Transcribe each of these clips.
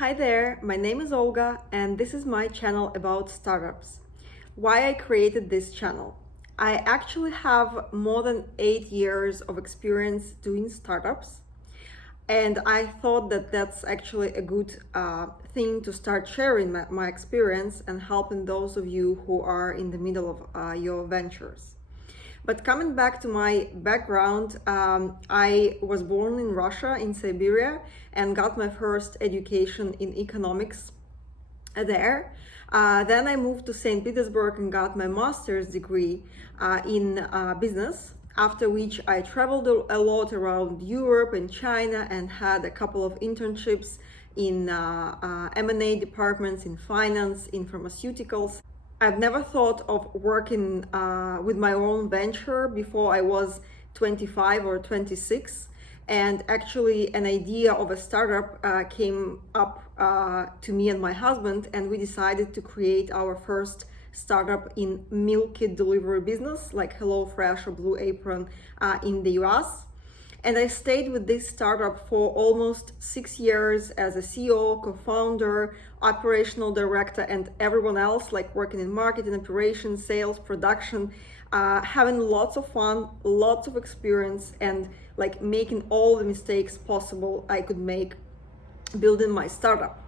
Hi there, my name is Olga and this is my channel about startups. Why I created this channel? I actually have more than 8 years of experience doing startups, and I thought that that's actually a good thing to start sharing my experience and helping those of you who are in the middle of your ventures. But coming back to my background, I was born in Russia, in Siberia, and got my first education in economics there. Then I moved to St. Petersburg and got my master's degree in business, after which I traveled a lot around Europe and China and had a couple of internships in M&A departments, in finance, in pharmaceuticals. I've never thought of working with my own venture before I was 25 or 26. And actually an idea of a startup came up to me and my husband, and we decided to create our first startup in meal kit delivery business like HelloFresh or Blue Apron in the US. And I stayed with this startup for almost 6 years as a CEO, co-founder, operational director, and everyone else, like working in marketing, operations, sales, production, having lots of fun, lots of experience, and like making all the mistakes possible I could make building my startup.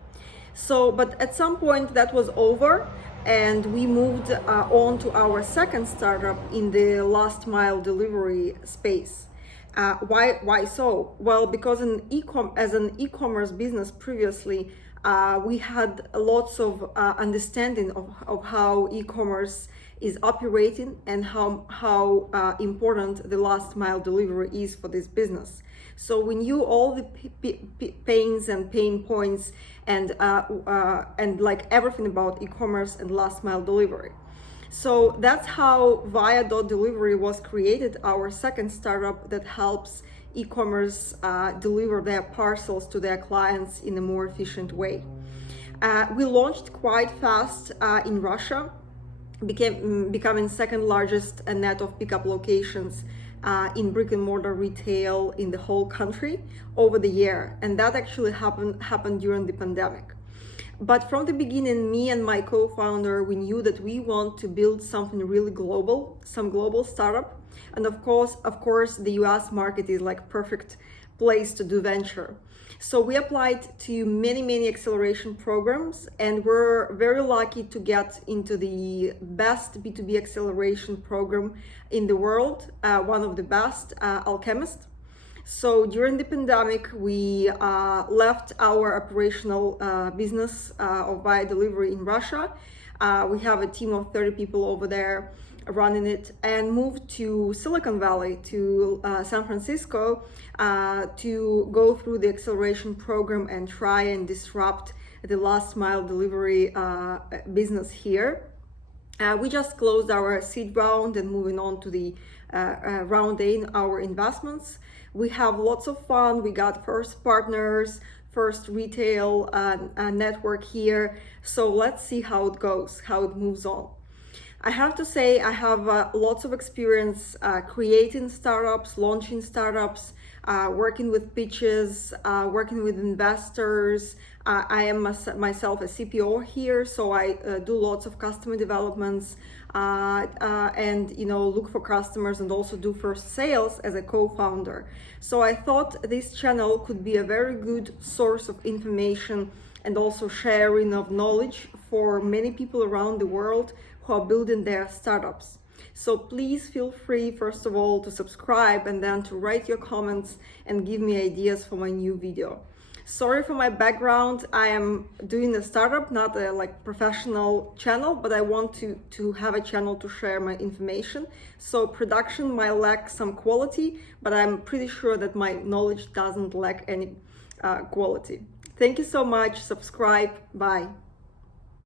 But at some point that was over, and we moved on to our second startup in the last mile delivery space. Why so? Well, because as an e-commerce business previously, we had lots of understanding of how e-commerce is operating and how important the last mile delivery is for this business. So we knew all the pains and pain points and like everything about e-commerce and last mile delivery. So that's how Via.Delivery was created, our second startup that helps e-commerce deliver their parcels to their clients in a more efficient way. We launched quite fast in Russia, becoming second largest net of pickup locations in brick and mortar retail in the whole country over the year. And that actually happened during the pandemic. But from the beginning, me and my co-founder, we knew that we want to build something really global, some global startup. And of course, the US market is like perfect place to do venture. So we applied to many acceleration programs, and we're very lucky to get into the best B2B acceleration program in the world, one of the best, Alchemist. So during the pandemic, we left our operational business of Via.Delivery in Russia. We have a team of 30 people over there running it, and moved to Silicon Valley, to San Francisco, to go through the acceleration program and try and disrupt the last mile delivery business here. We just closed our seed round and moving on to the round A in our investments. We have lots of fun. We got first partners, first retail network here. So let's see how it goes, how it moves on. I have to say I have lots of experience creating startups, launching startups, working with pitches, working with investors. I am myself a CPO here, so I do lots of customer developments and look for customers and also do first sales as a co-founder. So I thought this channel could be a very good source of information and also sharing of knowledge for many people around the world who are building their startups. So please feel free, first of all, to subscribe and then to write your comments and give me ideas for my new video. Sorry for my background. I am doing a startup, not a professional channel, but I want to have a channel to share my information. So production might lack some quality, but I'm pretty sure that my knowledge doesn't lack any quality. Thank you so much. Subscribe. Bye.